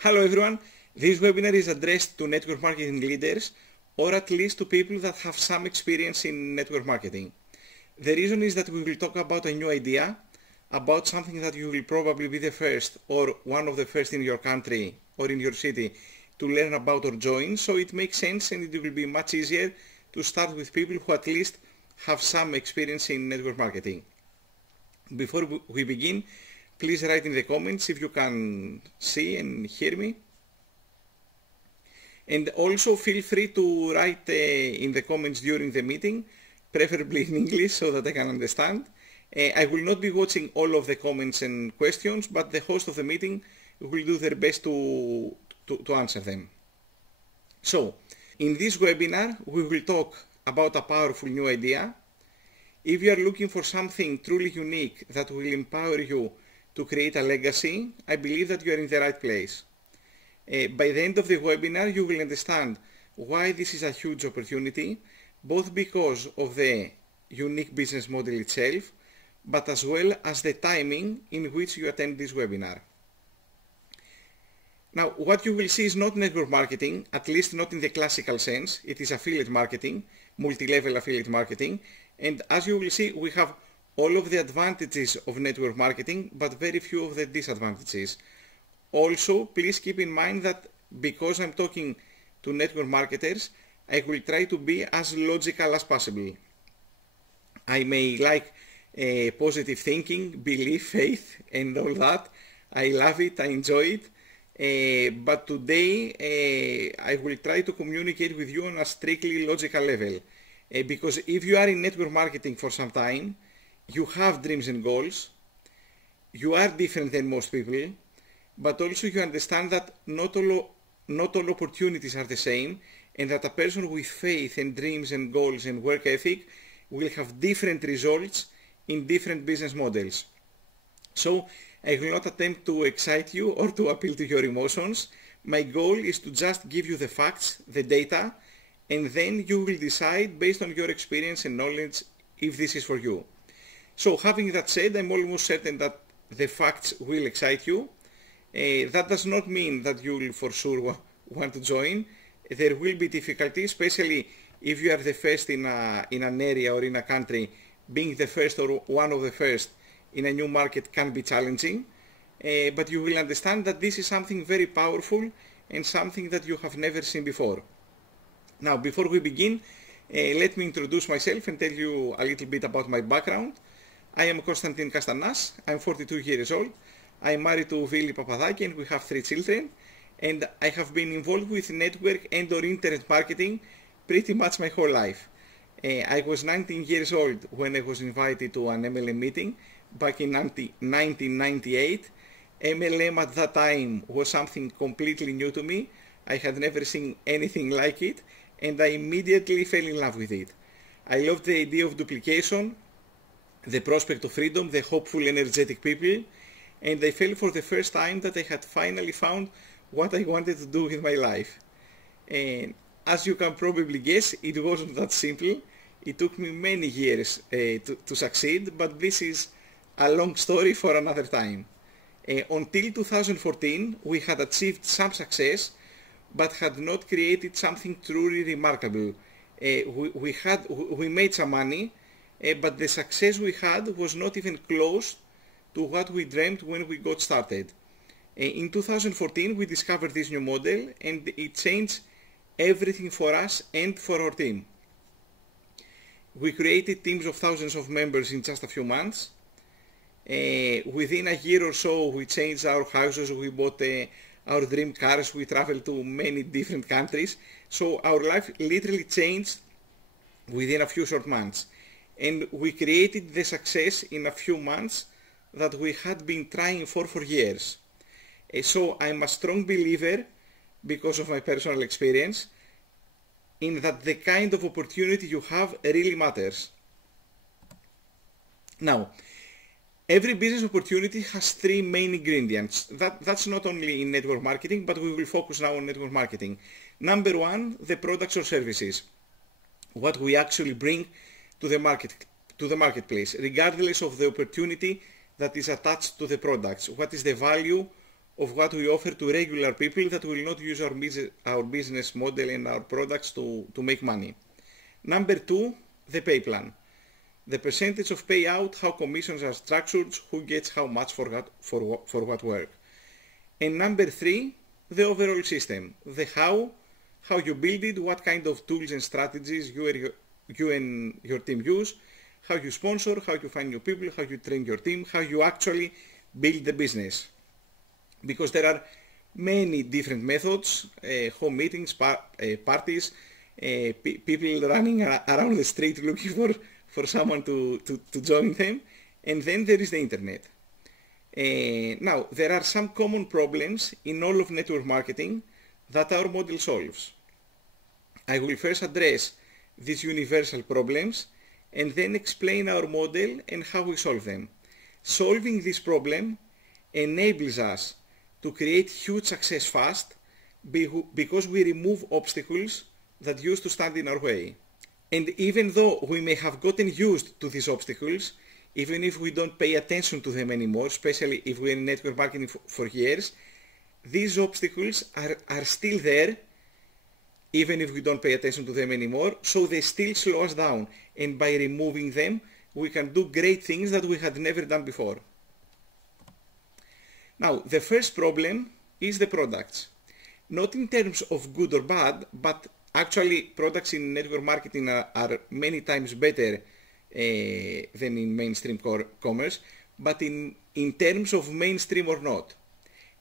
Hello everyone, this webinar is addressed to network marketing leaders or at least to people that have some experience in network marketing. The reason is that we will talk about a new idea, about something that you will probably be the first or one of the first in your country or in your city to learn about or join, so it makes sense and it will be much easier to start with people who at least have some experience in network marketing. Before we begin, please write in the comments if you can see and hear me. And also feel free to write in the comments during the meeting, preferably in English so that I can understand. I will not be watching all of the comments and questions, but the host of the meeting will do their best to answer them. So, in this webinar, we will talk about a powerful new idea. If you are looking for something truly unique that will empower you to create a legacy, I believe that you are in the right place. By the end of the webinar, you will understand why this is a huge opportunity, both because of the unique business model itself, but as well as the timing in which you attend this webinar. Now, what you will see is not network marketing, at least not in the classical sense. It is affiliate marketing, multi-level affiliate marketing, and as you will see, we have all of the advantages of network marketing, but very few of the disadvantages. Also, please keep in mind that because I'm talking to network marketers, I will try to be as logical as possible. I may like positive thinking, belief, faith, and all that. I love it, I enjoy it. But today I will try to communicate with you on a strictly logical level. Because if you are in network marketing for some time, you have dreams and goals, you are different than most people, but also you understand that not all opportunities are the same, and that a person with faith and dreams and goals and work ethic will have different results in different business models. So I will not attempt to excite you or to appeal to your emotions. My goal is to just give you the facts, the data, and then you will decide based on your experience and knowledge if this is for you. So having that said, I'm almost certain that the facts will excite you. That does not mean that you will for sure want to join. There will be difficulties, especially if you are the first in an area or in a country. Being the first or one of the first in a new market can be challenging, but you will understand that this is something very powerful and something that you have never seen before. Now, before we begin, let me introduce myself and tell you a little bit about my background. I am Konstantin Kastanas, I'm 42 years old, I am married to Vili Papadaki and we have 3 children, and I have been involved with network and or internet marketing pretty much my whole life. I was 19 years old when I was invited to an MLM meeting back in 1998. MLM at that time was something completely new to me. I had never seen anything like it, and I immediately fell in love with it. I loved the idea of duplication, the prospect of freedom, the hopeful, energetic people, and I felt for the first time that I had finally found what I wanted to do with my life. And as you can probably guess, it wasn't that simple. It took me many years to succeed, but this is a long story for another time. Until 2014, we had achieved some success, but had not created something truly remarkable. We made some money, but the success we had was not even close to what we dreamt when we got started. In 2014, we discovered this new model, and it changed everything for us and for our team. We created teams of thousands of members in just a few months. Within a year or so, we changed our houses, we bought our dream cars, we traveled to many different countries. So our life literally changed within a few short months. And we created the success in a few months that we had been trying for years. So I'm a strong believer, because of my personal experience, in that the kind of opportunity you have really matters. Now, every business opportunity has 3 main ingredients. That's not only in network marketing, but we will focus now on network marketing. Number 1, the products or services. What we actually bring to the marketplace, regardless of the opportunity that is attached to the products. What is the value of what we offer to regular people that will not use our business model and our products to make money. Number 2, the pay plan. The percentage of payout, how commissions are structured, who gets how much for what work. And number 3, the overall system, the how you build it, what kind of tools and strategies you and your team use, how you sponsor, how you find new people, how you train your team, how you actually build the business. Because there are many different methods, home meetings, parties, people running around the street looking for someone to join them, and then there is the internet. Now, there are some common problems in all of network marketing that our model solves. I will first address these universal problems and then explain our model and how we solve them. Solving this problem enables us to create huge success fast because we remove obstacles that used to stand in our way. And even though we may have gotten used to these obstacles, even if we don't pay attention to them anymore, especially if we're in network marketing for years, these obstacles are still there, even if we don't pay attention to them anymore, so they still slow us down. And by removing them, we can do great things that we had never done before. Now, the first problem is the products. Not in terms of good or bad, but actually products in network marketing are many times better than in mainstream commerce, but in terms of mainstream or not,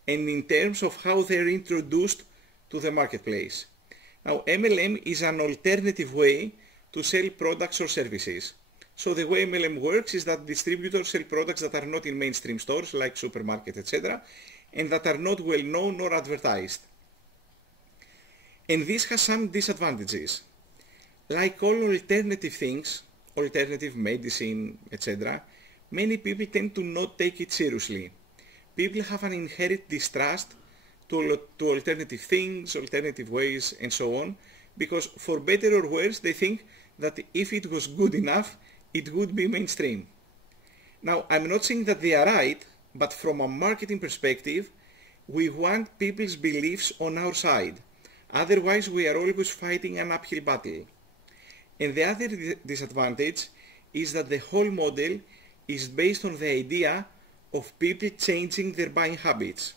and in terms of how they're introduced to the marketplace. Now, MLM is an alternative way to sell products or services. So the way MLM works is that distributors sell products that are not in mainstream stores like supermarkets, etc., and that are not well known or advertised. And this has some disadvantages. Like all alternative things, alternative medicine, etc., many people tend to not take it seriously. People have an inherent distrust to alternative things, alternative ways, and so on, because for better or worse, they think that if it was good enough, it would be mainstream. Now, I'm not saying that they are right, but from a marketing perspective, we want people's beliefs on our side. Otherwise, we are always fighting an uphill battle. And the other disadvantage is that the whole model is based on the idea of people changing their buying habits.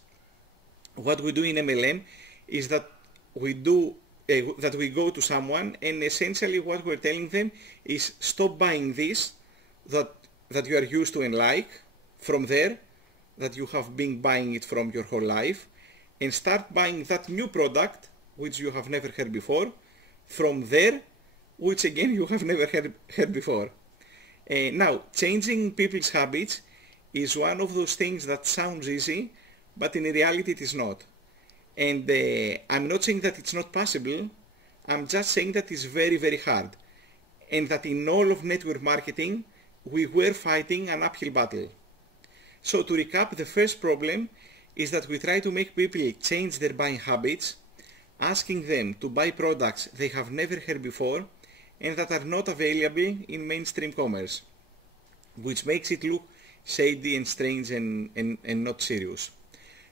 What we do in MLM is that we go to someone, and essentially what we're telling them is stop buying this that you are used to and like from there, that you have been buying it from your whole life, and start buying that new product which you have never heard before from there, which again you have never heard before. Now, changing people's habits is one of those things that sounds easy, but in reality it is not. And I'm not saying that it's not possible, I'm just saying that it's very, very hard. And that in all of network marketing, we were fighting an uphill battle. So to recap, the first problem is that we try to make people change their buying habits, asking them to buy products they have never heard before and that are not available in mainstream commerce, which makes it look shady and strange and not serious.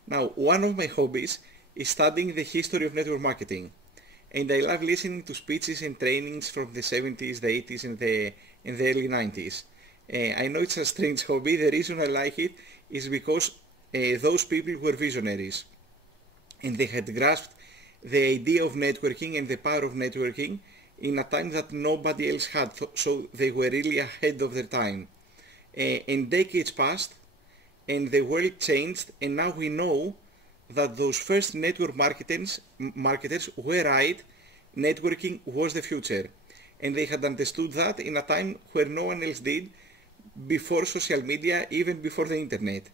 Now, one of my hobbies is studying the history of network marketing, and I love listening to speeches and trainings from the 70s, the 80s and the early 90s. I know it's a strange hobby. The reason I like it is because those people were visionaries, and they had grasped the idea of networking and the power of networking in a time that nobody else had, so they were really ahead of their time. And decades passed, and the world changed, and now we know that those first network marketers were right. Networking was the future, and they had understood that in a time where no one else did, before social media, even before the internet.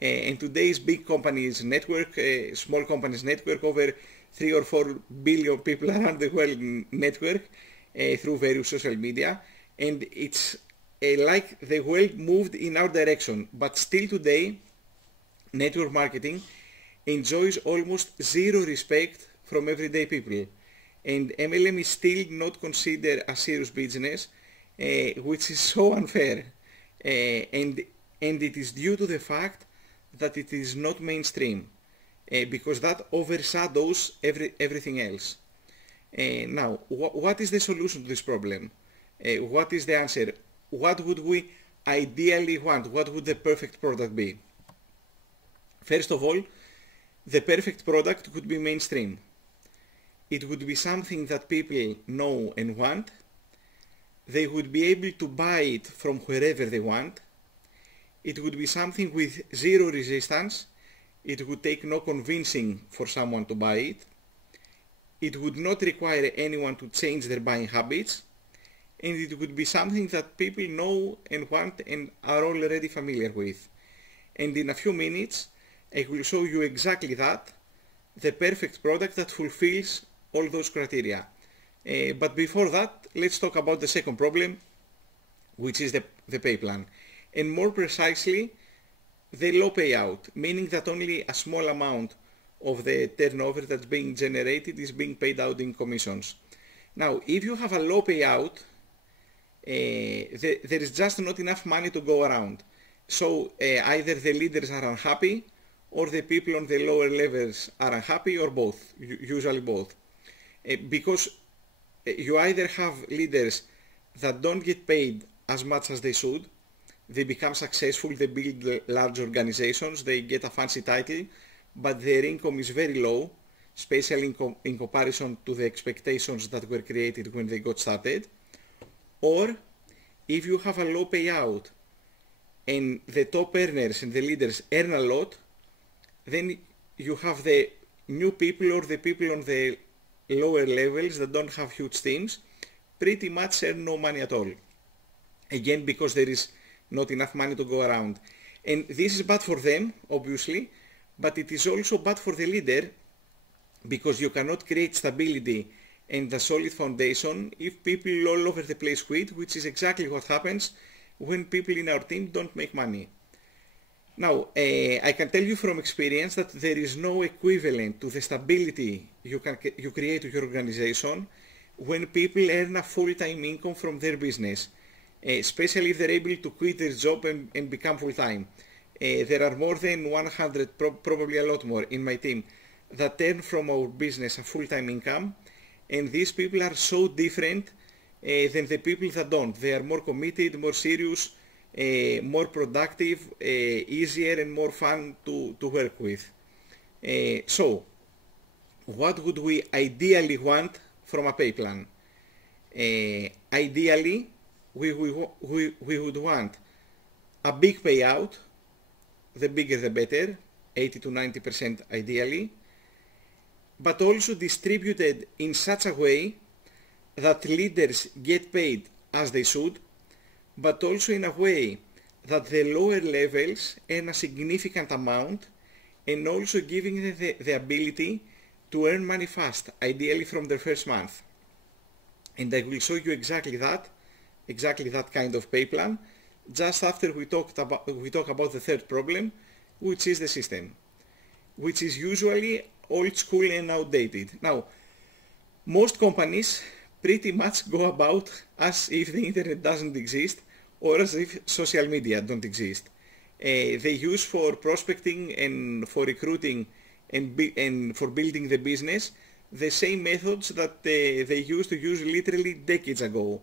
And today's big companies network, small companies network, over 3 or 4 billion people around the world network through various social media, and it's like the world moved in our direction. But still today, network marketing enjoys almost zero respect from everyday people, and MLM is still not considered a serious business, which is so unfair, and it is due to the fact that it is not mainstream. because that overshadows everything else. Now, what is the solution to this problem? What is the answer? What would we ideally want? What would the perfect product be? First of all, the perfect product would be mainstream. It would be something that people know and want. They would be able to buy it from wherever they want. It would be something with zero resistance. It would take no convincing for someone to buy it. It would not require anyone to change their buying habits. And it would be something that people know and want and are already familiar with. And in a few minutes, I will show you exactly that, the perfect product that fulfills all those criteria. But before that, let's talk about the second problem, which is the pay plan. And more precisely, the low payout, meaning that only a small amount of the turnover that's being generated is being paid out in commissions. Now, if you have a low payout, there is just not enough money to go around. So either the leaders are unhappy, or the people on the lower levels are unhappy, or both, usually both. Because you either have leaders that don't get paid as much as they should, they become successful, they build large organizations, they get a fancy title, but their income is very low, especially in comparison to the expectations that were created when they got started. Or if you have a low payout and the top earners and the leaders earn a lot, then you have the new people or the people on the lower levels that don't have huge teams pretty much earn no money at all. Again, because there is not enough money to go around. And this is bad for them, obviously, but it is also bad for the leader because you cannot create stability and a solid foundation if people all over the place quit, which is exactly what happens when people in our team don't make money. Now, I can tell you from experience that there is no equivalent to the stability you create to your organization when people earn a full-time income from their business, especially if they're able to quit their job and become full-time. There are more than 100, probably a lot more in my team, that earn from our business a full-time income, and these people are so different than the people that don't. They are more committed, more serious, more productive, easier and more fun to work with. So, what would we ideally want from a pay plan? Ideally, we would want a big payout, the bigger the better, 80 to 90% ideally, but also distributed in such a way that leaders get paid as they should, but also in a way that the lower levels earn a significant amount, and also giving them the ability to earn money fast, ideally from their first month. And I will show you exactly that kind of pay plan, just after we talk about the third problem, which is the system, which is usually old school and outdated. Now, most companies pretty much go about as if the internet doesn't exist, or as if social media don't exist. They use for prospecting and for recruiting and for building the business the same methods that they used to use literally decades ago.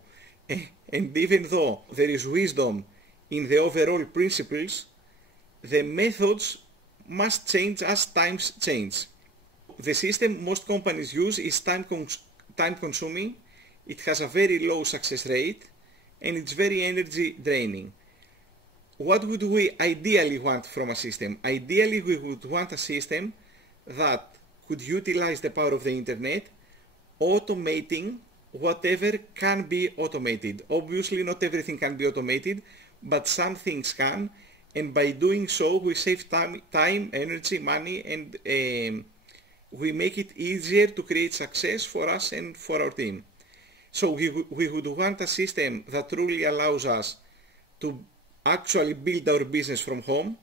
And even though there is wisdom in the overall principles, the methods must change as times change. The system most companies use is time consuming, it has a very low success rate, and it's very energy draining. What would we ideally want from a system? Ideally, we would want a system that could utilize the power of the internet, automating whatever can be automated. Obviously, not everything can be automated, but some things can, and by doing so, we save time, energy, money, and we make it easier to create success for us and for our team. So we would want a system that truly allows us to actually build our business from home,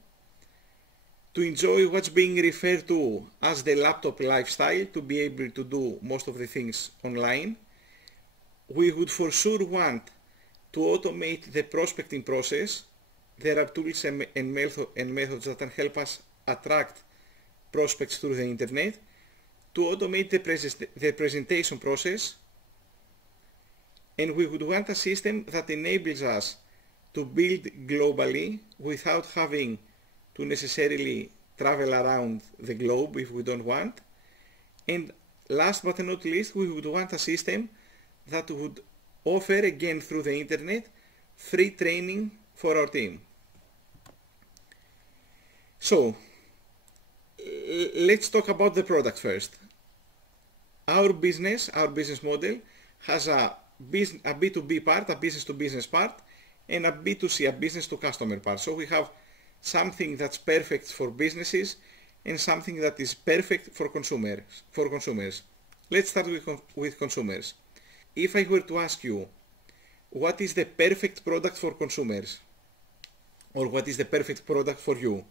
to enjoy what's being referred to as the laptop lifestyle, to be able to do most of the things online. We would for sure want to automate the prospecting process. There are tools and methods that can help us attract prospects through the internet, to automate the presentation process, and we would want a system that enables us to build globally without having to necessarily travel around the globe if we don't want. And last but not least, we would want a system that would offer, again through the internet, free training for our team. So, let's talk about the product first. Our business model has a B2B part, a business to business part, and a B2C, a business to customer part. So we have something that's perfect for businesses and something that is perfect for consumers. Let's start with consumers. If I were to ask you, what is the perfect product for consumers? Or what is the perfect product for you?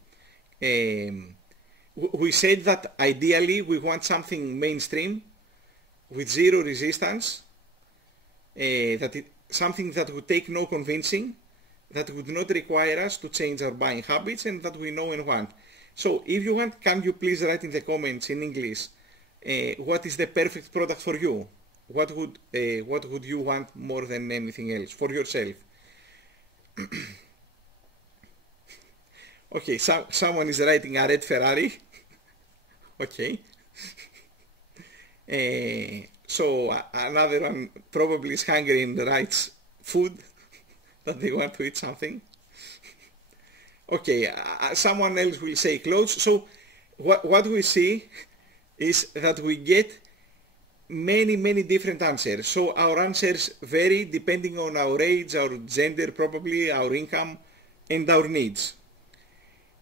We said that ideally we want something mainstream with zero resistance, something that would take no convincing, that would not require us to change our buying habits, and that we know and want. So if you want, can you please write in the comments in English what is the perfect product for you? What would you want more than anything else for yourself? Okay, someone is writing a red Ferrari. Okay. So another one probably is hungry and writes food, that they want to eat something. Okay, someone else will say clothes. So what we see is that we get many different answers. So our answers vary depending on our age, our gender probably, our income, and our needs.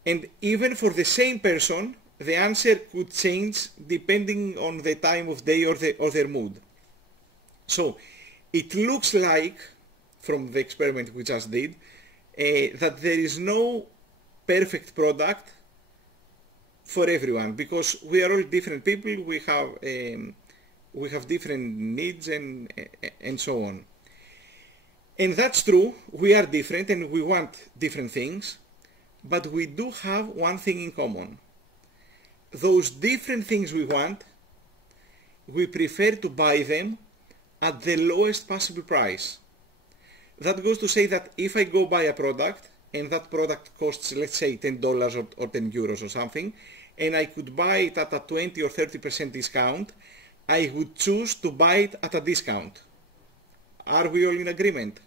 And even for the same person, the answer could change depending on the time of day or their mood. So it looks like, from the experiment we just did, that there is no perfect product for everyone, because we are all different people, we have different needs and so on. And that's true, we are different and we want different things, but we do have one thing in common. Those different things we want, we prefer to buy them at the lowest possible price. That goes to say that if I go buy a product and that product costs, let's say, $10 or 10 euros or something, and I could buy it at a 20 or 30% discount, I would choose to buy it at a discount. Are we all in agreement?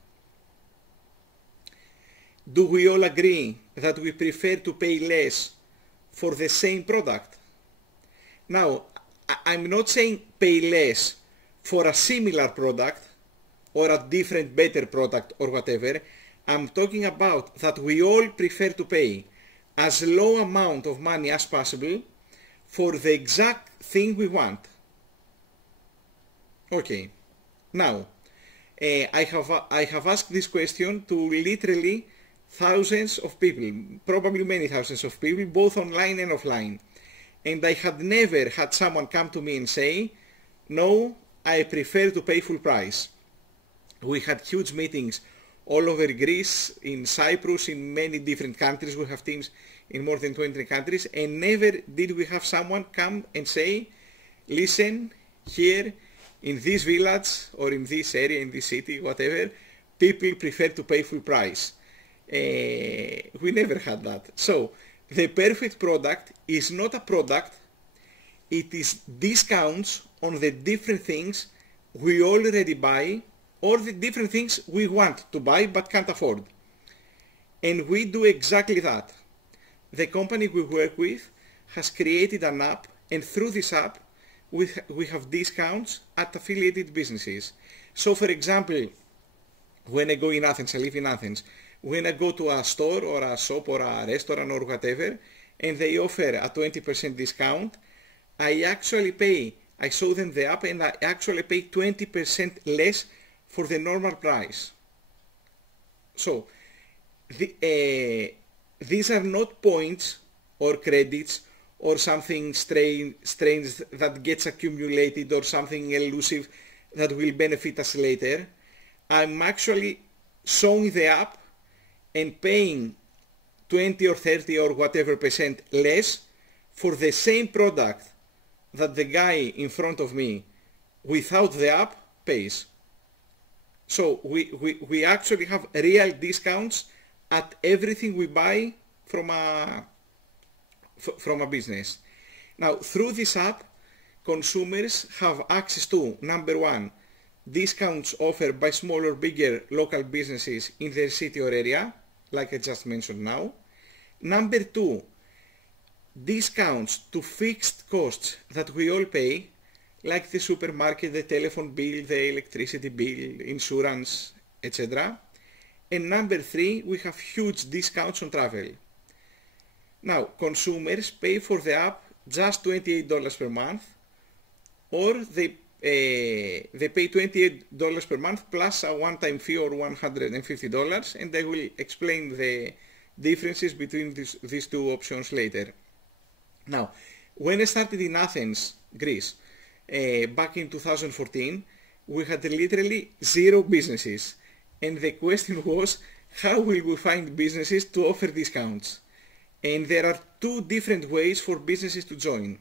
Do we all agree that we prefer to pay less for the same product? Now, I'm not saying pay less for a similar product or a different, better product or whatever. I'm talking about that we all prefer to pay as low amount of money as possible for the exact thing we want. Okay, now I have asked this question to literally thousands of people, probably many thousands of people, both online and offline. And I had never had someone come to me and say, no, I prefer to pay full price. We had huge meetings all over Greece, in Cyprus, in many different countries. We have teams in more than 20 countries, and never did we have someone come and say, listen, here in this village or in this area, in this city, whatever, people prefer to pay full price. We never had that. So the perfect product is not a product, it is discounts on the different things we already buy or the different things we want to buy but can't afford. And we do exactly that. The company we work with has created an app, and through this app we have discounts at affiliated businesses. So for example, when I go in Athens, I live in Athens, when I go to a store or a shop or a restaurant or whatever, and they offer a 20% discount, I show them the app and I actually pay 20% less for the normal price. So these are not points or credits or something strange that gets accumulated or something elusive that will benefit us later. I'm actually showing the app and paying 20 or 30 or whatever % less for the same product that the guy in front of me without the app pays. So we actually have real discounts at everything we buy from a business. Now, through this app, consumers have access to, number one, discounts offered by small or bigger local businesses in their city or area, like I just mentioned now. Number two, discounts to fixed costs that we all pay, like the supermarket, the telephone bill, the electricity bill, insurance, etc. And number three, we have huge discounts on travel. Now, consumers pay for the app just $28 per month, or they pay $28 per month plus a one-time fee or $150, and I will explain the differences between these two options later. Now, when I started in Athens, Greece, back in 2014, we had literally 0 businesses, and the question was, how will we find businesses to offer discounts? And there are 2 different ways for businesses to join.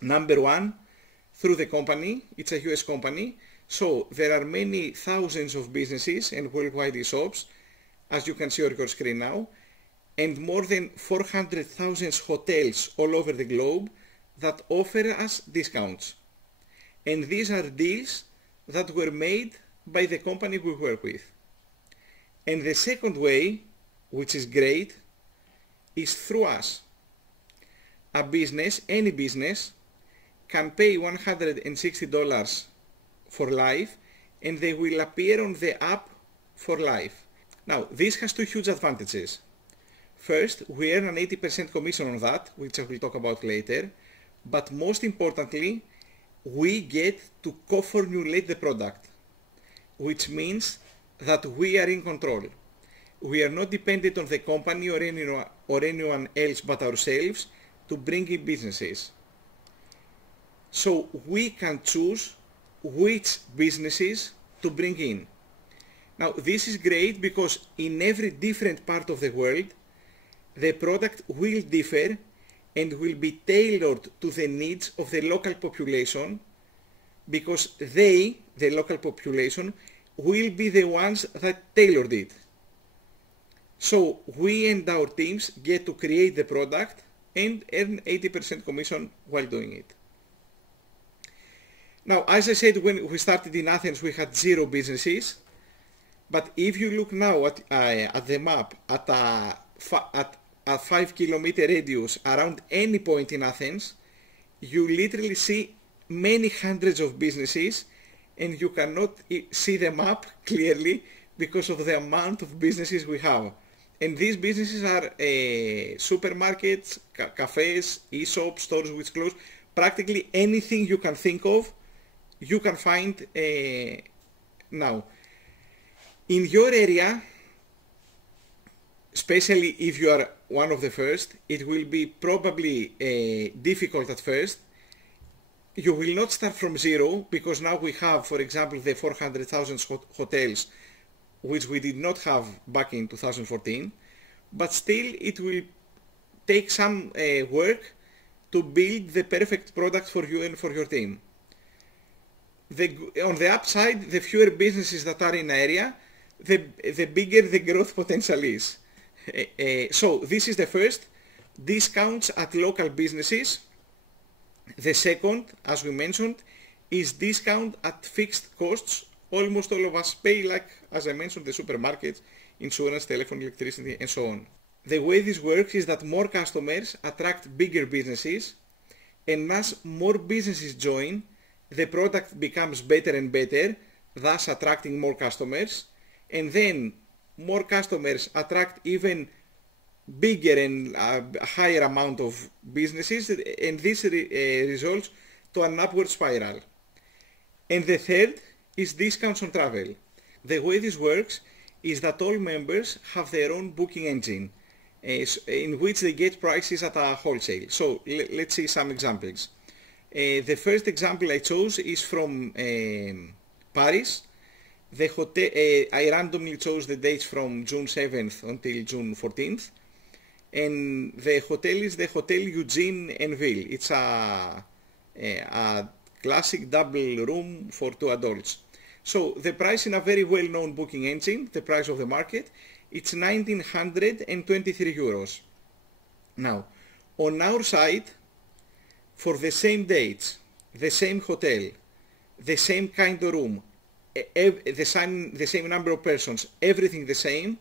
Number one, through the company. It's a US company, so there are many thousands of businesses and worldwide shops, as you can see on your screen now, and more than 400,000 hotels all over the globe that offer us discounts. And these are deals that were made by the company we work with. And the second way, which is great, is through us. A business, any business, can pay $160 for life, and they will appear on the app for life. Now, this has 2 huge advantages. First, we earn an 80% commission on that, which I will talk about later, but most importantly, we get to co-formulate the product, which means that we are in control. We are not dependent on the company or anyone else but ourselves to bring in businesses. So we can choose which businesses to bring in. Now, this is great because in every different part of the world, the product will differ and will be tailored to the needs of the local population, because they, the local population, will be the ones that tailored it. So we and our teams get to create the product and earn 80% commission while doing it. Now, as I said, when we started in Athens, we had 0 businesses. But if you look now at the map, at a 5 kilometer radius around any point in Athens, you literally see many hundreds of businesses, and you cannot see the map clearly because of the amount of businesses we have. And these businesses are supermarkets, cafes, e-shops, stores which close. Practically anything you can think of, you can find now. In your area, especially if you are one of the first, it will be probably difficult at first. You will not start from 0, because now we have, for example, the 400,000 hotels, which we did not have back in 2014, but still it will take some work to build the perfect product for you and for your team. On the upside, the fewer businesses that are in an area, the bigger the growth potential is. So this is the first, discounts at local businesses. The second, as we mentioned, is discount at fixed costs. Almost all of us pay, like, as I mentioned, the supermarkets, insurance, telephone, electricity, and so on. The way this works is that more customers attract bigger businesses, and as more businesses join, the product becomes better and better, thus attracting more customers, and then more customers attract even bigger and a higher amount of businesses, and this results to an upward spiral. And the third is discounts on travel. The way this works is that all members have their own booking engine, in which they get prices at a wholesale. So let's see some examples. The first example I chose is from Paris. The hotel, I randomly chose the dates from June 7th until June 14th. and the hotel is the Hotel Eugene Enville. It's a classic double room for 2 adults. So the price in a very well-known booking engine, the price of the market, it's 1,923 euros. Now, on our side, for the same dates, the same hotel, the same kind of room, the same number of persons, everything the same,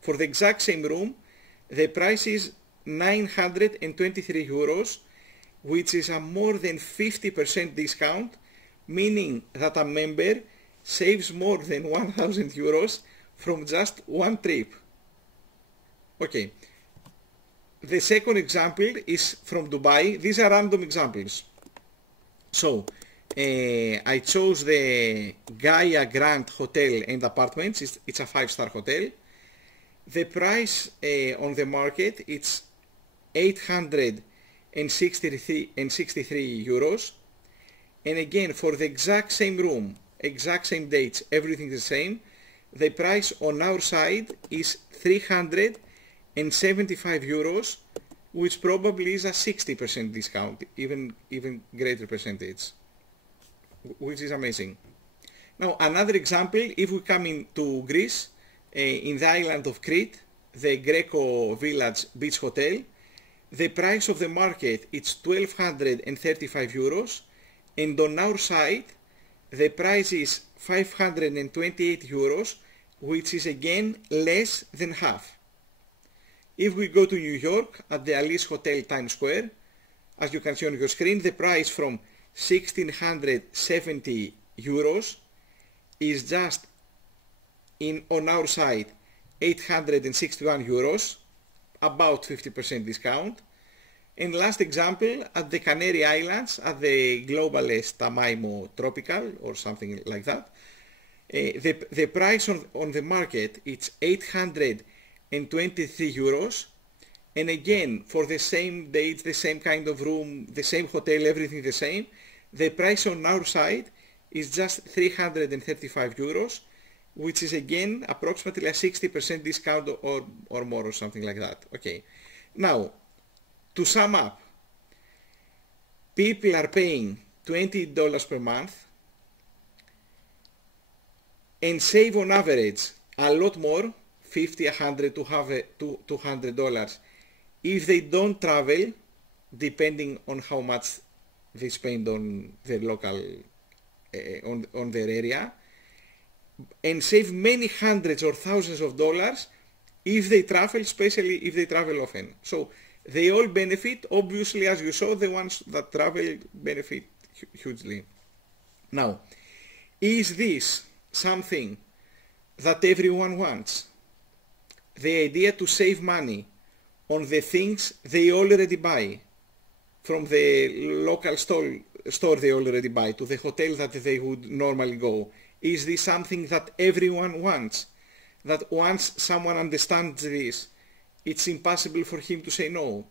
for the exact same room, the price is 923 euros, which is a more than 50% discount, meaning that a member saves more than 1,000 euros from just one trip. Okay. The second example is from Dubai. These are random examples. So, I chose the Gaia Grand Hotel and Apartments. It's a 5-star hotel. The price on the market, it's 863 euros. And again, for the exact same room, exact same dates, everything the same, the price on our side is 375 euros, which probably is a 60% discount, even greater percentage, which is amazing. Now, another example, if we come into Greece, in the island of Crete, the Greco Village Beach Hotel, the price of the market is 1,235 euros, and on our side, the price is 528 euros, which is again less than half. If we go to New York at the Alice Hotel Times Square, as you can see on your screen, the price from 1,670 euros is just on our side 861 euros, about 50% discount. And last example, at the Canary Islands, at the Globalist Tamaimo Tropical, or something like that, the price on the market, it's 823 euros, and again, for the same dates, the same kind of room, the same hotel, everything the same, the price on our side is just 335 euros, which is again approximately a 60% discount or more, or something like that. Okay. Now, to sum up, people are paying $20 per month and save on average a lot more, $50, $100, $200, if they don't travel, depending on how much they spend on their local, on their area, and save many hundreds or thousands of dollars if they travel, especially if they travel often. So they all benefit. Obviously, as you saw, the ones that travel benefit hugely. Now, is this something that everyone wants? The idea to save money on the things they already buy, from the local store they already buy to the hotel that they would normally go. Is this something that everyone wants? That once someone understands this, it's impossible for him to say no.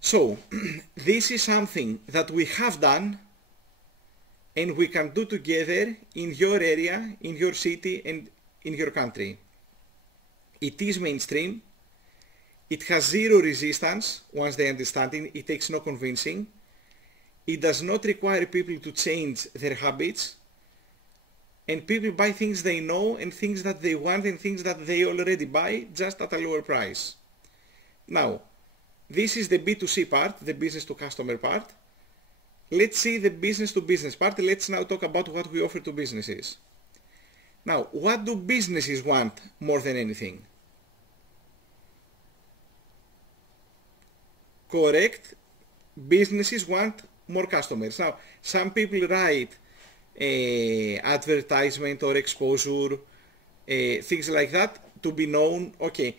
So, this is something that we have done and we can do together in your area, in your city, and in your country. It is mainstream. It has zero resistance once they understand it. It takes no convincing. It does not require people to change their habits. And people buy things they know and things that they want and things that they already buy, just at a lower price. Now, this is the B2C part, the business to customer part. Let's see the business to business part. Let's now talk about what we offer to businesses. Now, what do businesses want more than anything? Correct. Businesses want more customers. Now, some people write advertisement or exposure, things like that, to be known. Okay,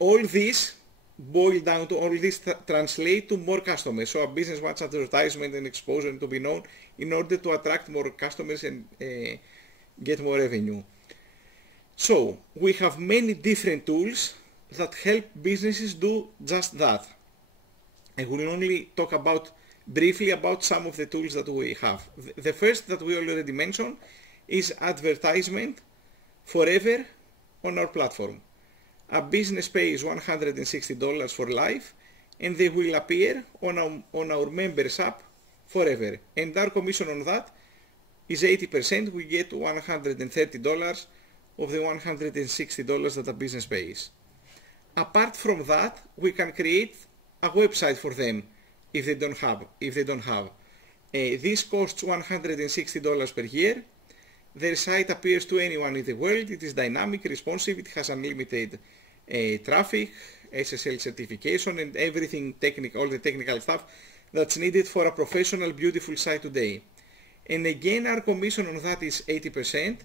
all this boil down to, all this translate to more customers. So a business wants advertisement and exposure to be known in order to attract more customers and get more revenue. So we have many different tools that help businesses do just that. I will only talk briefly about some of the tools that we have. The first that we already mentioned is advertisement forever on our platform. a business pays $160 for life, and they will appear on our members app forever. And our commission on that is 80%. We get $130 of the $160 that a business pays. Apart from that, we can create a website for them if they don't have. This costs $160 per year. Their site appears to anyone in the world. It is dynamic, responsive, it has unlimited traffic, SSL certification, and everything technical, all the technical stuff that's needed for a professional, beautiful site today. And again, our commission on that is 80%,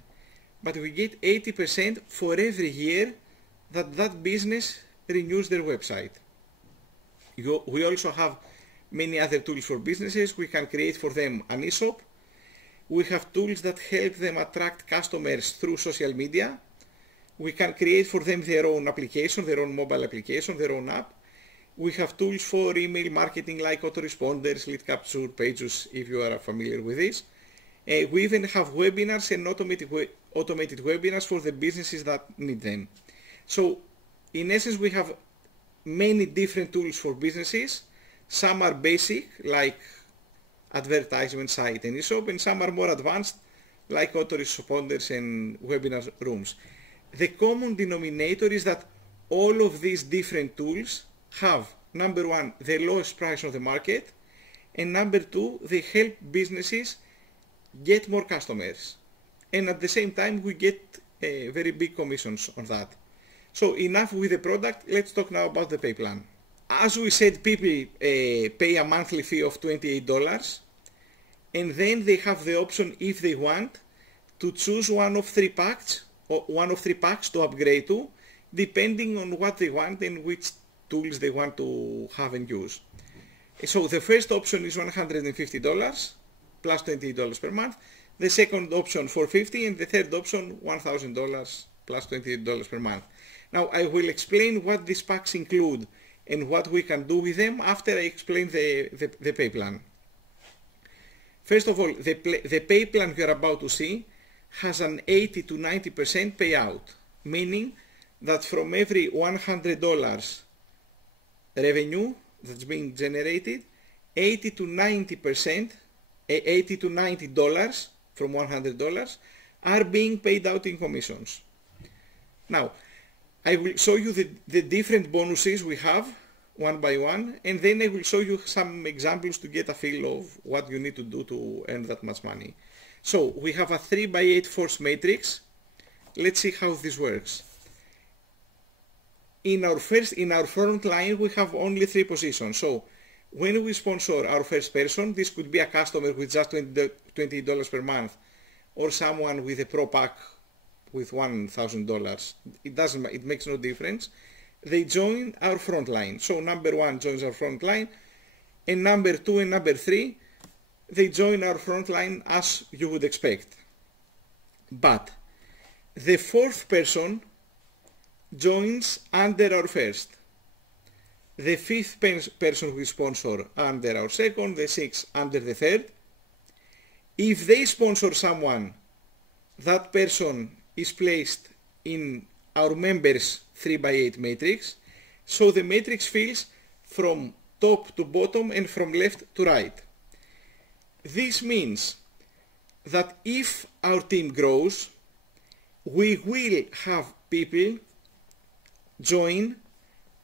but we get 80% for every year that business renews their website. We also have many other tools for businesses. We can create for them an e-shop. We have tools that help them attract customers through social media. We can create for them their own application, their own mobile application, their own app. We have tools for email marketing like autoresponders, lead capture, pages, if you are familiar with this. We even have webinars and automated webinars for the businesses that need them. So, in essence, we have many different tools for businesses. Some are basic, like advertisement site and e-shop, and some are more advanced, like autoresponders and webinar rooms. The common denominator is that all of these different tools have, number one, the lowest price on the market, and number two, they help businesses get more customers. And at the same time, we get very big commissions on that. So enough with the product, let's talk now about the PayPlan. As we said, people pay a monthly fee of $28, and then they have the option, if they want, to choose one of three packs to upgrade to, depending on what they want and which tools they want to have and use. So the first option is $150 plus $28 per month. The second option $450, and the third option $1,000 plus $28 per month. Now I will explain what these packs include and what we can do with them after I explain the PayPlan. First of all, the PayPlan you're about to see has an 80 to 90% payout, meaning that from every $100 revenue that's being generated, $80 to $90 from $100 are being paid out in commissions. Now, I will show you the different bonuses we have one by one, and then I will show you some examples to get a feel of what you need to do to earn that much money. So we have a 3x8 force matrix. Let's see how this works. In our front line, we have only 3 positions. So when we sponsor our first person, this could be a customer with just $20 per month, or someone with a pro pack with $1,000. It makes no difference. They join our front line. So number 1 joins our front line, and number 2 and number 3, they join our front line as you would expect. But the 4th person joins under our first. The 5th person we sponsor under our second, the 6th under the third. If they sponsor someone, that person is placed in our members 3x8 matrix, so the matrix fills from top to bottom and from left to right. This means that if our team grows, we will have people join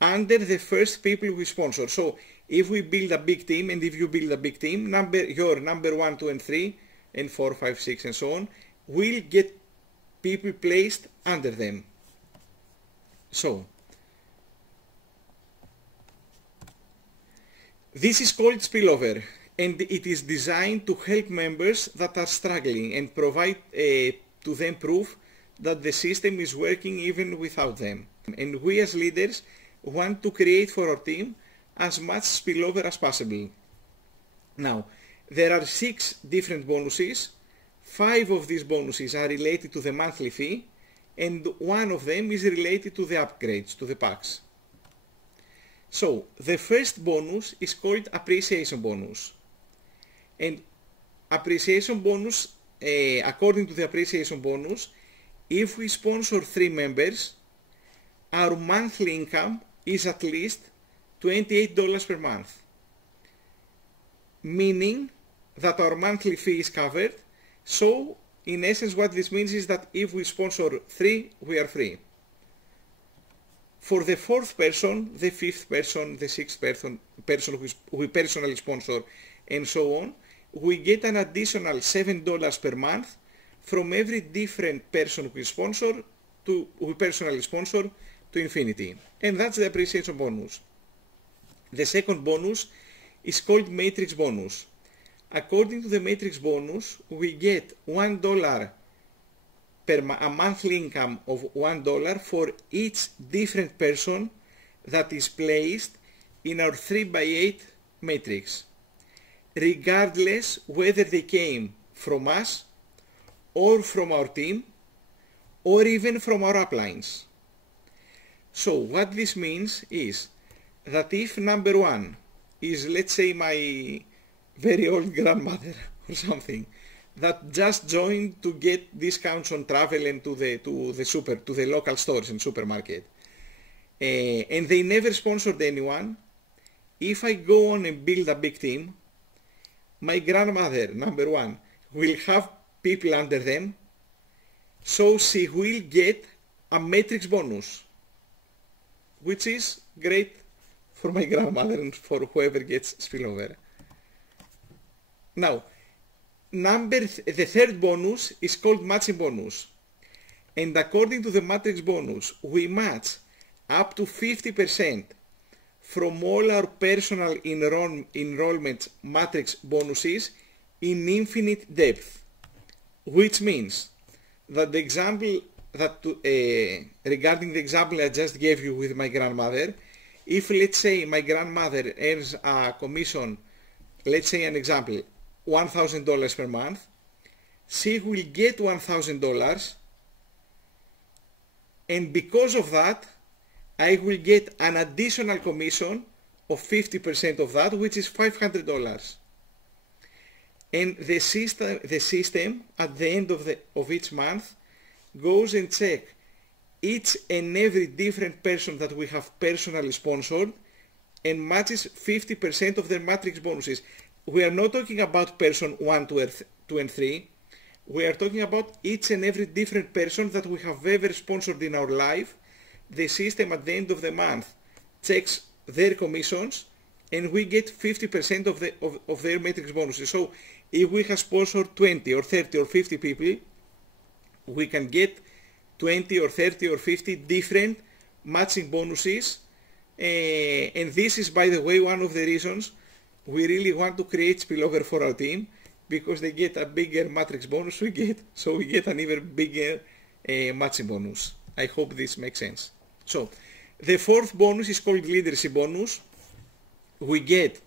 under the first people we sponsor. So if we build a big team, and if you build a big team, your number 1, 2 and 3 and 4, 5, 6 and so on will get people placed under them. So this is called spillover, and it is designed to help members that are struggling and provide to them proof that the system is working even without them. And we as leaders want to create for our team as much spillover as possible. Now, there are 6 different bonuses. 5 of these bonuses are related to the monthly fee, and 1 of them is related to the upgrades, to the packs. So, the first bonus is called appreciation bonus. And appreciation bonus, according to the appreciation bonus, if we sponsor 3 members, our monthly income is at least $28 per month, meaning that our monthly fee is covered. So in essence what this means is that if we sponsor 3, we are free. For the 4th person, the 5th person, the 6th person who we personally sponsor and so on, we get an additional $7 per month from every different person we personally sponsor to infinity. And that's the appreciation bonus. The second bonus is called matrix bonus. According to the matrix bonus, we get $1 a monthly income of $1 for each different person that is placed in our 3x8 matrix, regardless whether they came from us or from our team or even from our uplines. So what this means is that if number 1 is, let's say, my very old grandmother or something that just joined to get discounts on travel and to the local stores and supermarket, and they never sponsored anyone, if I go on and build a big team, my grandmother, number 1, will have people under them, so she will get a matrix bonus, which is great for my grandmother and for whoever gets spillover. Now, the third bonus is called matching bonus. And according to the matrix bonus, we match up to 50% from all our personal enrollment matrix bonuses in infinite depth. Which means that the example that regarding the example I just gave you with my grandmother, if let's say my grandmother earns a commission, let's say an example, $1,000 per month, she will get $1,000, and because of that I will get an additional commission of 50% of that, which is $500. And the system at the end of each month goes and check each and every different person that we have personally sponsored and matches 50% of their matrix bonuses. We are not talking about person 1, 2 and 3. We are talking about each and every different person that we have ever sponsored in our life. The system at the end of the month checks their commissions and we get 50% of their matrix bonuses. So if we have sponsored 20 or 30 or 50 people, we can get 20 or 30 or 50 different matching bonuses. And this is, by the way, one of the reasons we really want to create spillover for our team, because they get a bigger matrix bonus so we get an even bigger matching bonus. I hope this makes sense. So the fourth bonus is called leadership bonus. We get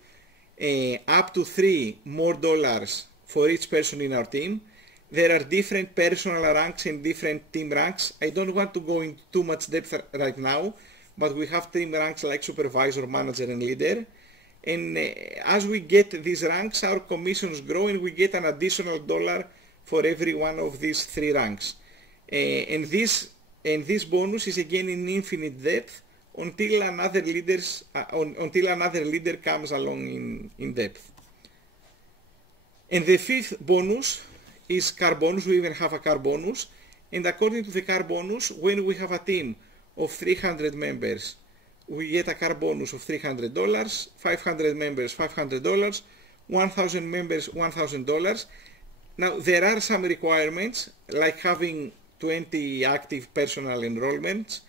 up to $3 more for each person in our team. There are different personal ranks and different team ranks. I don't want to go into too much depth right now, but we have team ranks like supervisor, manager and leader. And as we get these ranks, our commissions grow and we get an additional $1 for every one of these 3 ranks. And this bonus is again in infinite depth until another leader comes along in depth. And the fifth bonus is car bonus. We even have a car bonus. And according to the car bonus, when we have a team of 300 members, we get a car bonus of $300, 500 members $500, 1,000 members $1,000. Now there are some requirements like having 20 active personal enrollments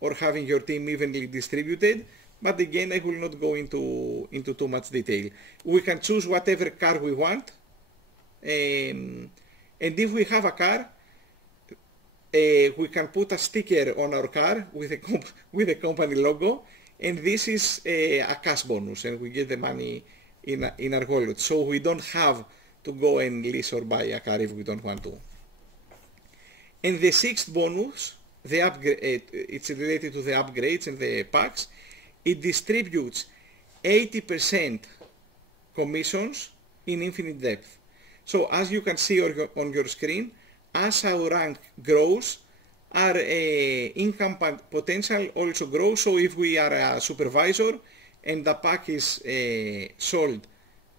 or having your team evenly distributed, but again I will not go into too much detail. We can choose whatever car we want, and if we have a car, we can put a sticker on our car with a company logo, and this is a cash bonus, and we get the money in our wallet. So we don't have to go and lease or buy a car if we don't want to. And the sixth bonus, the upgrade, it's related to the upgrades and the packs. It distributes 80% commissions in infinite depth. So as you can see on your screen, as our rank grows, our income potential also grows. So if we are a supervisor and the pack is sold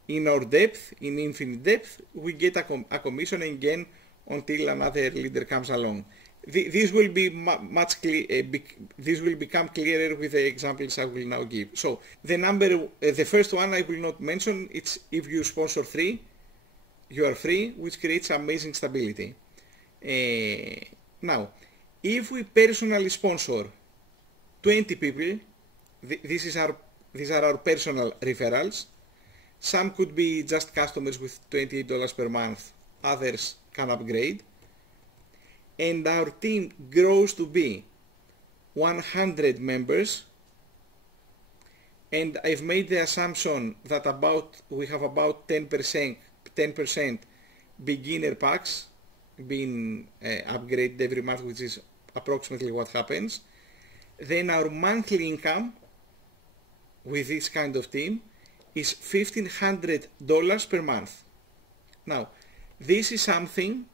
in our depth, in infinite depth, we get a commission again until another leader comes along. This will be this will become clearer with the examples I will now give. So the first one I will not mention. It's if you sponsor 3, you are free, which creates amazing stability. Now, if we personally sponsor 20 people, these are our personal referrals. Some could be just customers with $28 per month. Others can upgrade. And our team grows to be 100 members. And I've made the assumption that we have about 10% beginner packs being upgraded every month, which is approximately what happens. Then our monthly income with this kind of team is $1,500 per month. Now, this is something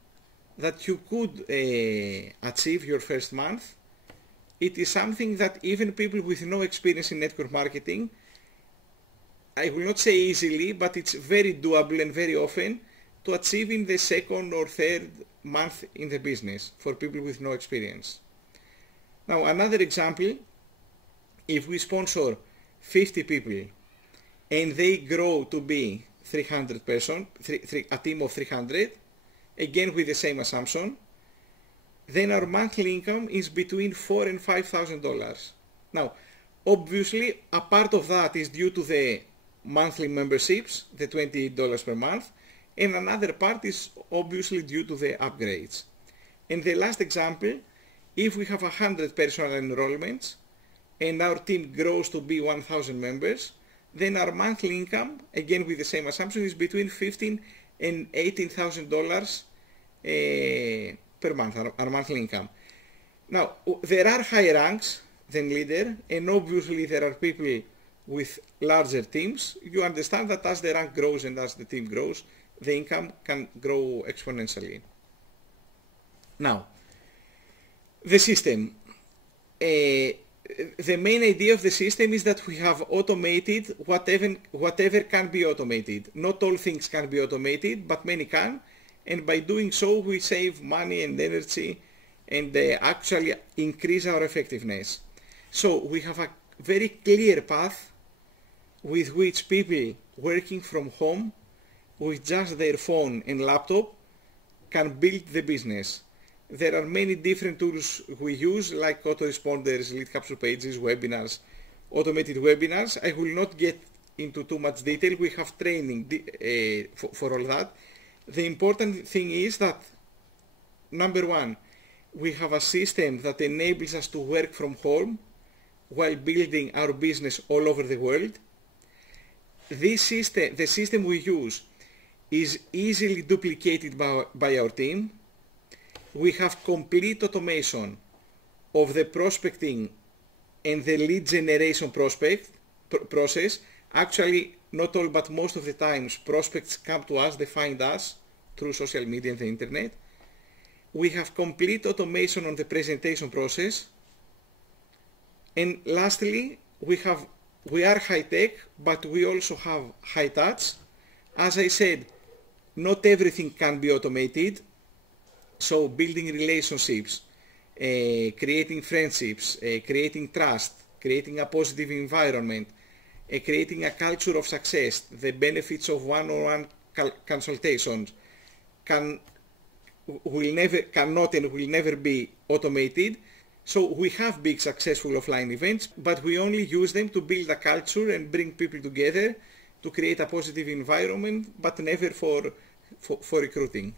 that you could achieve your first month. It is something that even people with no experience in network marketing, I will not say easily, but it's very doable and very often to achieve in the second or third month in the business for people with no experience. Now, another example, if we sponsor 50 people and they grow to be 300 persons, a team of 300, again with the same assumption, then our monthly income is between $4,000 and $5,000. Now, obviously, a part of that is due to the monthly memberships, the $28 per month, and another part is obviously due to the upgrades. And the last example, if we have 100 personal enrollments and our team grows to be 1,000 members, then our monthly income, again with the same assumption, is between $15,000 and $18,000 per month, our monthly income. Now, there are higher ranks than leader, and obviously there are people with larger teams. You understand that as the rank grows and as the team grows, the income can grow exponentially. Now, the system. The main idea of the system is that we have automated whatever can be automated. Not all things can be automated, but many can. And by doing so, we save money and energy and actually increase our effectiveness. So we have a very clear path with which people working from home with just their phone and laptop can build the business. There are many different tools we use, like autoresponders, lead capture pages, webinars, automated webinars. I will not get into too much detail. We have training for all that. The important thing is that, number one, we have a system that enables us to work from home while building our business all over the world. The system we use is easily duplicated by our team. We have complete automation of the prospecting and the lead generation process. Actually, not all, but most of the times, prospects come to us, they find us through social media and the internet. We have complete automation on the presentation process. And lastly, we are high-tech, but we also have high-touch. As I said, not everything can be automated. So building relationships, creating friendships, creating trust, creating a positive environment, creating a culture of success, the benefits of one-on-one consultations cannot and will never be automated. So we have big successful offline events, but we only use them to build a culture and bring people together to create a positive environment, but never for recruiting.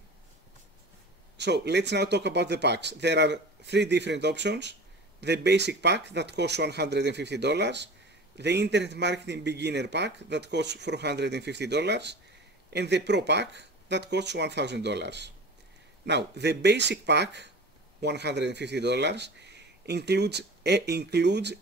So let's now talk about the packs. There are 3 different options. The basic pack that costs $150, the internet marketing beginner pack that costs $450, and the pro pack that costs $1,000. Now, the basic pack, $150, includes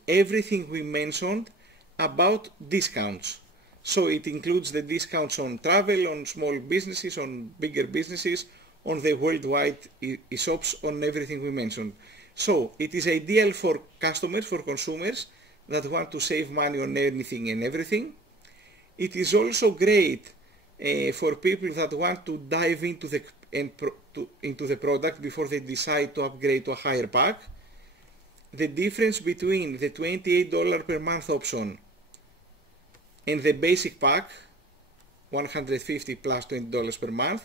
everything we mentioned about discounts. So it includes the discounts on travel, on small businesses, on bigger businesses, on the worldwide e-shops, on everything we mentioned. So it is ideal for customers, for consumers that want to save money on anything and everything. It is also great for people that want to dive into the product before they decide to upgrade to a higher pack. The difference between the $28 per month option and the basic pack, $150 plus $20 per month,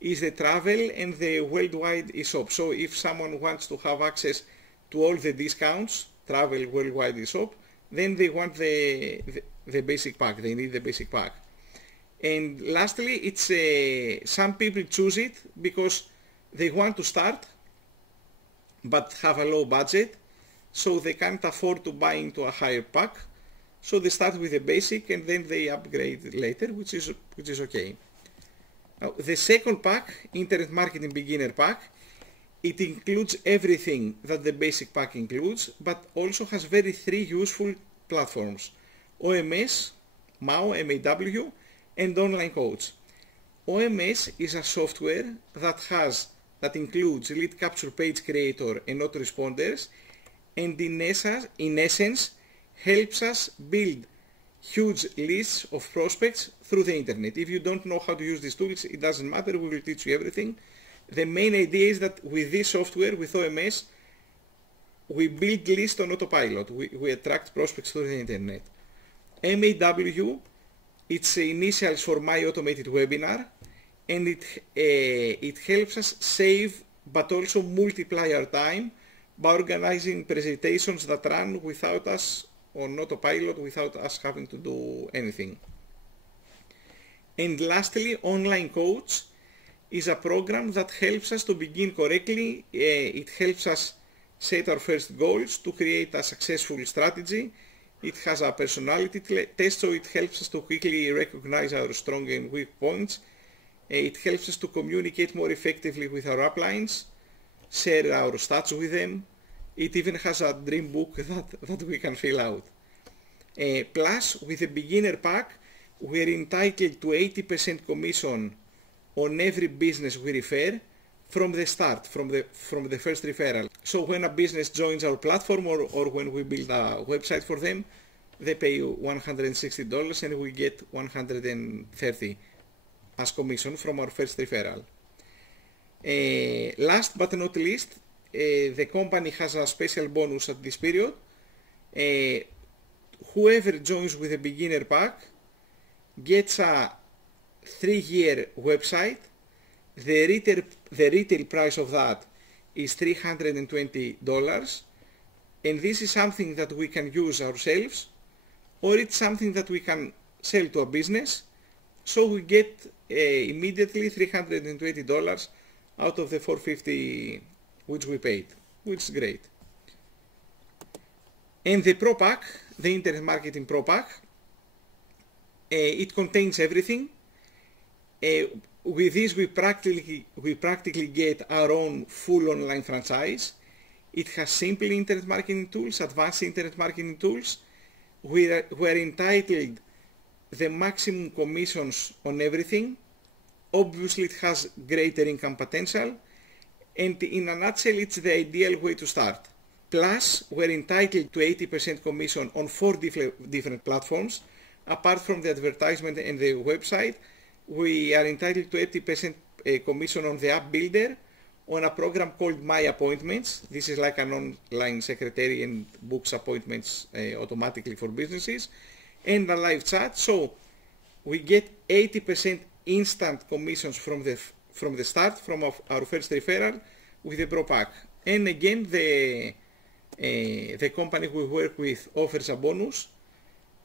is the travel and the worldwide eShop. So if someone wants to have access to all the discounts, travel, worldwide eShop, then they want the basic pack. They need the basic pack. And lastly, it's some people choose it because they want to start but have a low budget, so they can't afford to buy into a higher pack. So they start with the basic and then they upgrade later, which is okay. Now, the second pack, Internet Marketing Beginner Pack, it includes everything that the basic pack includes, but also has three useful platforms: OMS, MAO, MAW, and Online Coach. OMS is a software that includes lead capture page creator and autoresponders, and in essence helps us build huge lists of prospects through the internet. If you don't know how to use these tools, it doesn't matter, we will teach you everything. The main idea is that with this software, with OMS, we build lists on autopilot. We attract prospects through the internet. MAW, it's initials for My Automated Webinar, and it helps us save but also multiply our time by organizing presentations that run without us on autopilot, without us having to do anything. And lastly, Online Coach is a program that helps us to begin correctly. It helps us set our first goals to create a successful strategy. It has a personality test, so it helps us to quickly recognize our strong and weak points. It helps us to communicate more effectively with our uplines, share our stats with them. It even has a dream book that we can fill out. Plus, with the beginner pack, we're entitled to 80% commission on every business we refer from the start, from the first referral. So when a business joins our platform or when we build a website for them, they pay $160 and we get $130 as commission from our first referral. Last but not least, the company has a special bonus at this period. Whoever joins with a beginner pack gets a 3-year website. The retail price of that is $320, and this is something that we can use ourselves, or it's something that we can sell to a business. So we get immediately $320 out of the $450 which we paid, which is great. And the Pro Pack, the Internet Marketing Pro Pack, it contains everything. With this, we practically get our own full online franchise. It has simple internet marketing tools, advanced internet marketing tools. We're entitled the maximum commissions on everything. Obviously, it has greater income potential. And in a nutshell, it's the ideal way to start. Plus, we're entitled to 80% commission on 4 different platforms. Apart from the advertisement and the website, we are entitled to 80% commission on the app builder, on a program called My Appointments. This is like an online secretary and books appointments automatically for businesses, and a live chat. So we get 80% instant commissions from the start, from our first referral with the Pro Pack. And again, the company we work with offers a bonus.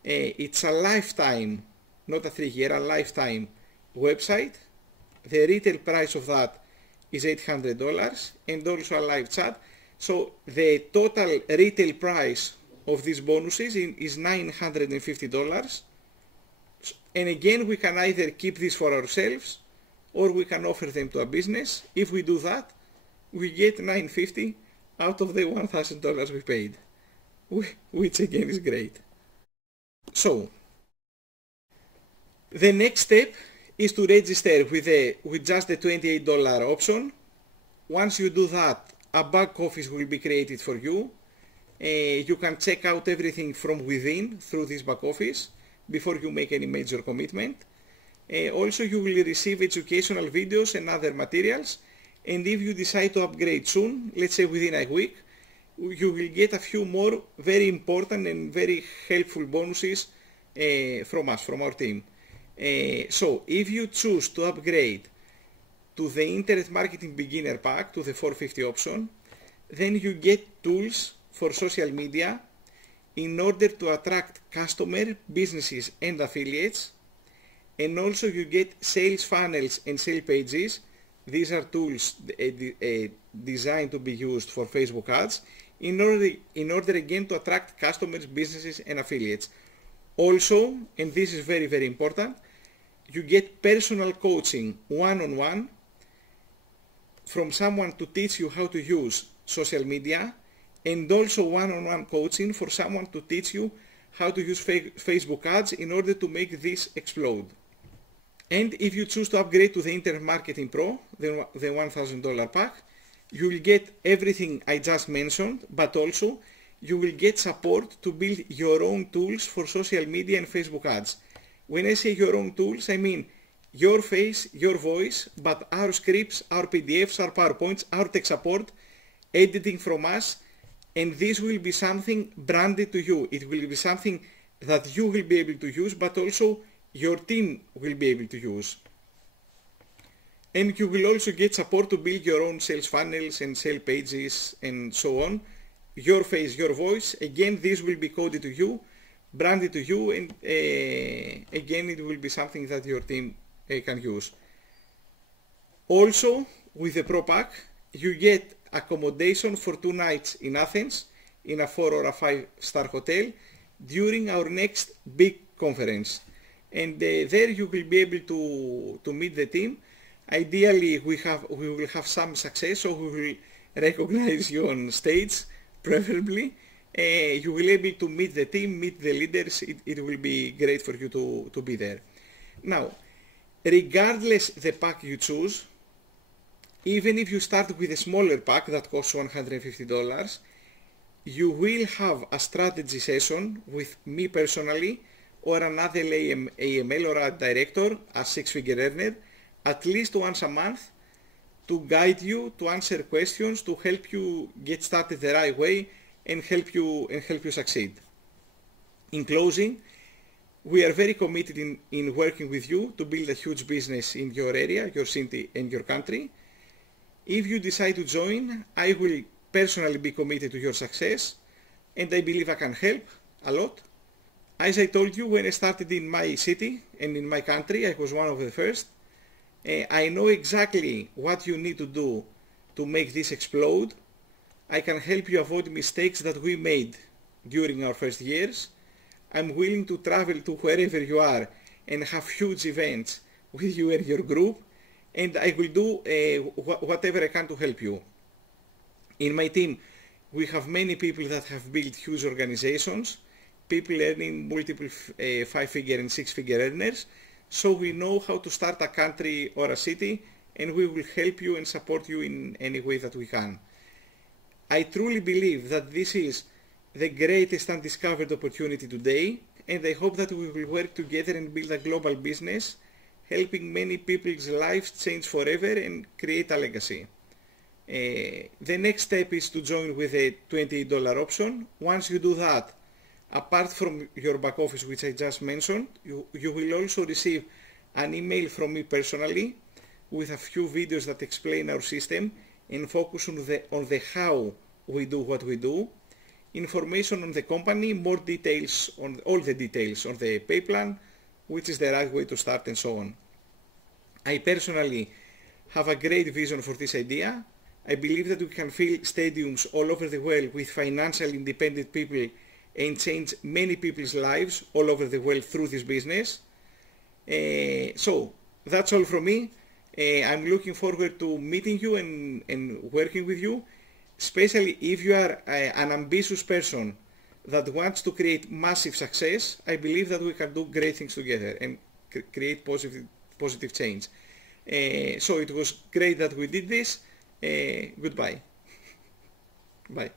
It's a lifetime, not a 3-year, a lifetime website. The retail price of that is $800 and also a live chat. So the total retail price of these bonuses is $950. And again, we can either keep this for ourselves or we can offer them to a business. If we do that, we get $950 out of the $1,000 we paid, which again is great. So the next step is to register with just the $28 option. Once you do that, a back office will be created for you. You can check out everything from within through this back office before you make any major commitment. Also, you will receive educational videos and other materials, and if you decide to upgrade soon, let's say within a week, you will get a few more very important and very helpful bonuses from us, from our team. So if you choose to upgrade to the Internet Marketing Beginner Pack, to the 450 option, then you get tools for social media in order to attract customer, businesses and affiliates, and also you get sales funnels and sales pages. These are tools designed to be used for Facebook ads in order again to attract customers, businesses and affiliates. Also, and this is very, very important, you get personal coaching one-on-one from someone to teach you how to use social media, and also one-on-one coaching for someone to teach you how to use Facebook ads in order to make this explode. And if you choose to upgrade to the Internet Marketing Pro, the $1,000 pack, you will get everything I just mentioned, but also you will get support to build your own tools for social media and Facebook ads. When I say your own tools, I mean your face, your voice, but our scripts, our PDFs, our PowerPoints, our tech support, editing from us, and this will be something branded to you. It will be something that you will be able to use, but also your team will be able to use. And you will also get support to build your own sales funnels and sales pages and so on. Your face, your voice, again, this will be coded to you, branded to you, and again, it will be something that your team can use. Also, with the Pro Pack, you get accommodation for 2 nights in Athens in a 4 or a 5-star hotel during our next big conference. And there you will be able to meet the team. Ideally, we will have some success, so we will recognize you on stage, preferably. You will be able to meet the team, meet the leaders. It will be great for you to be there. Now, regardless the pack you choose, even if you start with a smaller pack that costs $150, you will have a strategy session with me personally or another AML or a director, a 6-figure earner, at least once a month, to guide you, to answer questions, to help you get started the right way and help you succeed. In closing, we are very committed in working with you to build a huge business in your area, your city and your country. If you decide to join, I will personally be committed to your success, and I believe I can help a lot. As I told you, when I started in my city and in my country, I was one of the first. I know exactly what you need to do to make this explode. I can help you avoid mistakes that we made during our first years. I'm willing to travel to wherever you are and have huge events with you and your group, and I will do whatever I can to help you. In my team, we have many people that have built huge organizations, people earning multiple 5-figure and 6-figure earners, so we know how to start a country or a city, and we will help you and support you in any way that we can. I truly believe that this is the greatest undiscovered opportunity today, and I hope that we will work together and build a global business, helping many people's lives change forever and create a legacy. The next step is to join with a $28 option. Once you do that, apart from your back office, which I just mentioned, you will also receive an email from me personally with a few videos that explain our system and focus on the how we do what we do, information on the company, more details on all the details on the PayPlan, which is the right way to start, and so on. I personally have a great vision for this idea. I believe that we can fill stadiums all over the world with financially independent people and change many people's lives all over the world through this business. So that's all from me. I'm looking forward to meeting you and working with you, especially if you are an ambitious person that wants to create massive success. I believe that we can do great things together and create positive change. So it was great that we did this. Goodbye. Bye.